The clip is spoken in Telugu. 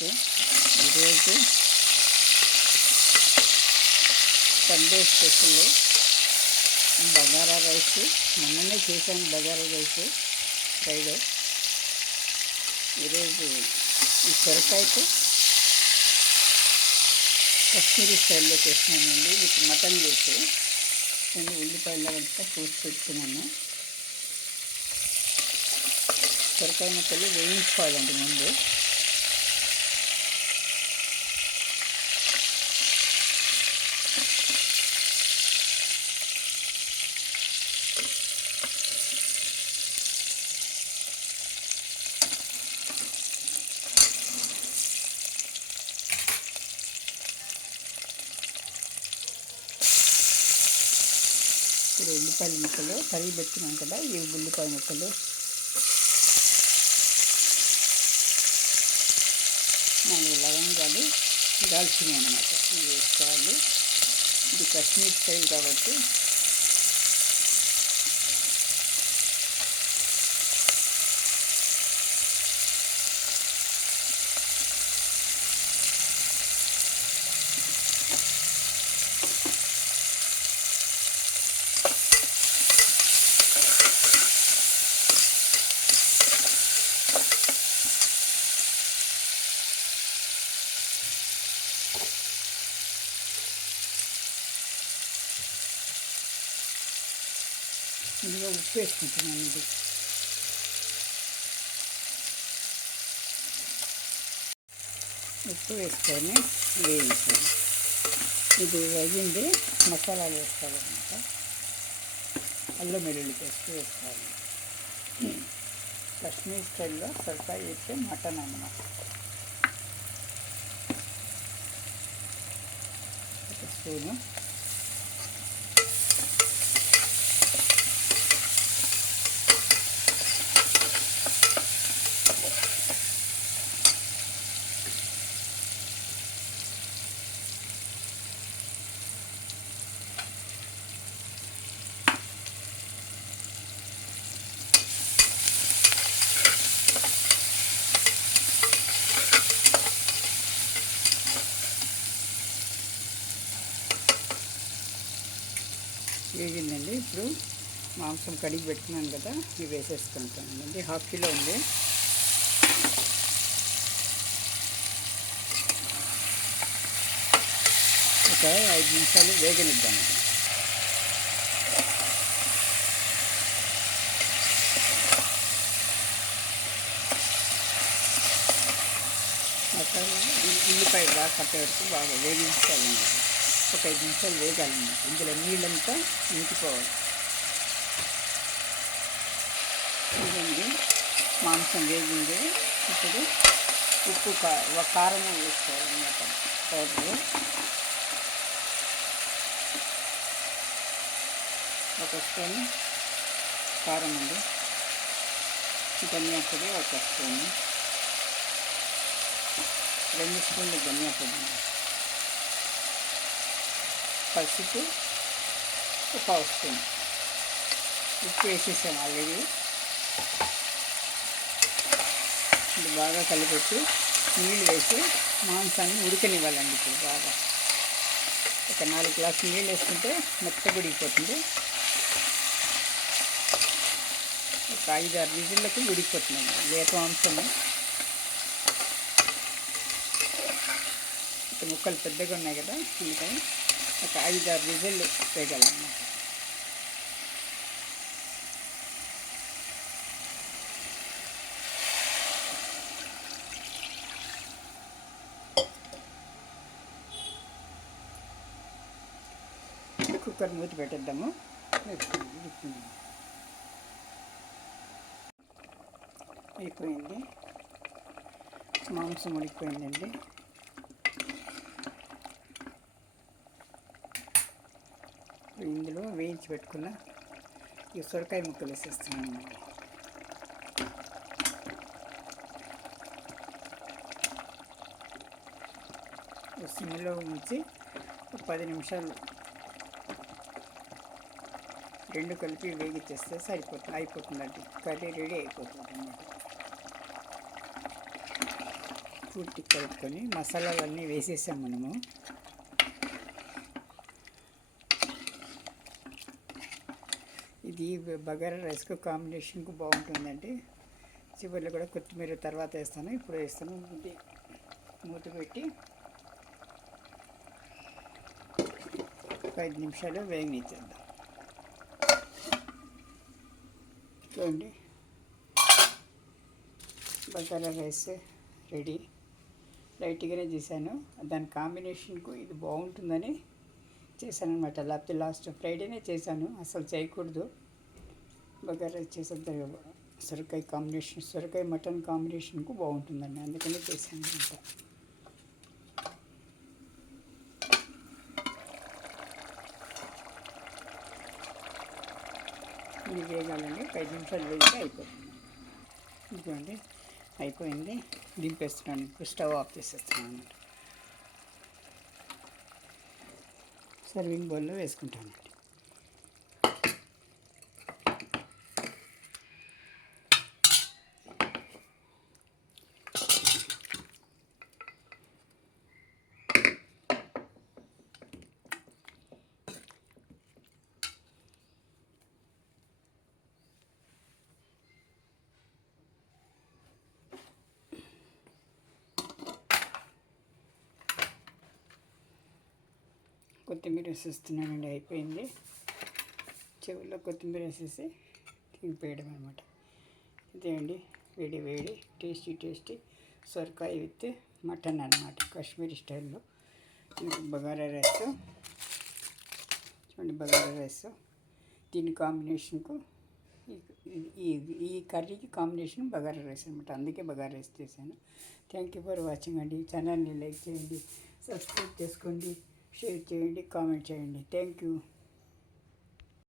నమస్తే. ఈరోజు సండే స్పెషల్ బగారా రైస్. మొన్ననే చేశాను బగారా రైస్ ఫ్రైడే. ఈరోజు ఈ సొరకాయతో కశ్మీరీ స్టైల్లో చేస్తున్నానండి. విత్ మటన్ చేసి నేను ఉల్లిపాయలు అంతా కోసి పెట్టుకున్నాను. సొరకాయ ముక్కలు వేయించుకోవాలండి ముందు. ఇప్పుడు ఉల్లిపాయల ముక్కలు కరిగి పెట్టుకున్నాం కదా, ఈ ఉల్లిపాయ ముక్కలు నాలుగు లవంగాలు దాల్చినవి అన్నమాట, ఇవి వేసుకోవాలి. ఇది కాశ్మీర్ స్టైల్ కాబట్టి ఇందులో ఉప్పు వేసుకుంటున్నాను. ఇది ఉప్పు వేసుకొని వేయించాలి. ఇది వేగింది, మసాలాలు వేసుకోవాలన్నమాట. అల్లం వెల్లుల్లి పేస్ట్ వేసుకోవాలి. కాశ్మీర్ స్టైల్లో సొరకాయ వేస్తే మటన్ అన్నమాట. ఒక స్పూను వేగిందండి. ఇప్పుడు మాంసం కడిగి పెట్టుకున్నాను కదా, ఇవి వేసేసుకుంటానండి. 1/2 కిలో ఉంది. ఒక 5 నిమిషాలు వేగనిద్దాము. మసాలా ఉల్లిపాయ బాగా కట్టే వరకు బాగా వేగించుకోవాలండి. ఒక 5 నిమిషాలు వేగాలన్నమాట. ఇందులో నీళ్ళంతా ఇంకిపోవాలి. ఇదండి మాంసం వేగింది. ఇప్పుడు ఉప్పు కారం వేసుకోవాలన్నమాట. పౌడరు ఒక స్పూన్ కారం అండి. ధనియా పొడి ఒక స్పూను, 2 స్పూన్లు ధనియా పొడి, పసుపు ఒక 1 స్పూన్, ఉప్పు వేసేసాము ఆల్రెడీ. ఇది బాగా కలిపెట్టి నీళ్ళు వేసి మాంసాన్ని ఉడకనివ్వాలండి. ఇప్పుడు బాగా ఒక 4 గ్లాసులు నీళ్ళు వేసుకుంటే మెత్తగా ఉడికిపోతుంది. ఒక 5-6 విజిల్లకు ఉడికిపోతుందండి లేత మాంసము. ముక్కలు పెద్దగా ఉన్నాయి కదా, అందుకని ఒక 5-6 విజిల్లు వేయాలన్నమాట. కుక్కర్ మూతి పెట్టేద్దాము. అయిపోయింది, మాంసం ఉడికిపోయిందండి. ఇందులో వేయించి పెట్టుకున్న ఈ సొరకాయ ముక్కలు వేసేస్తున్నాను. సిమ్లో ఉంచి 10 నిమిషాలు రెండు కలిపి వేగిచ్చేస్తే అయిపోతుందండి. కర్రీ రెడీ అయిపోతుంది అన్నమాట. పూర్తి కలుపుకొని మసాలాలన్నీ వేసేసాం మనము. ఇది బగారా రైస్కు కాంబినేషన్కు బాగుంటుందండి. చివరిలో కూడా కొత్తిమీర తర్వాత వేస్తాను, ఇప్పుడు వేస్తాను. ఇది మూత పెట్టి 5 నిమిషాలు వేగనిచ్చేద్దాం. చూడండి, బగారా రైస్ రెడీ. లైట్గానే చేశాను, దాని కాంబినేషన్కు ఇది బాగుంటుందని చేశాను అనమాట. లేకపోతే లాస్ట్ ఫ్రైడేనే చేశాను, అసలు చేయకూడదు. బగారా రైస్ చేసేద్దాం, సొరకాయ కాంబినేషన్, సొరకాయ మటన్ కాంబినేషన్కు బాగుంటుందండి, అందుకనే చేశాను అనమాట. ఇది వేగాలండి, 5 నిమిషాలు వేగితే అయిపోతుంది. ఇదిగోండి అయిపోయింది, దింపేస్తున్నాను. ఇప్పుడు స్టవ్ ఆఫ్ చేసేస్తున్నాను అన్నమాట. సర్వింగ్ బౌల్లో వేసుకుంటానండి. కొత్తిమీర వేసేస్తున్నానండి, అయిపోయింది. చెవుల్లో కొత్తిమీర వేసేసి తినిపేయడం అనమాట. ఇదే అండి, వేడి వేడి టేస్టీ సొరకాయ విత్ మటన్ అనమాట, కాశ్మీరీ స్టైల్లో. బగారా రైస్ చూడండి, బగారా రైస్ దీని కాంబినేషన్కు ఈ కర్రీకి కాంబినేషన్ బగారా రైస్ అనమాట, అందుకే బగారా రైస్ చేశాను. థ్యాంక్ యూ ఫర్ వాచింగ్ అండి. ఛానల్ని లైక్ చేయండి, సబ్స్క్రైబ్ చేసుకోండి, షేర్ చేయండి, కామెంట్ చేయండి. Thank you.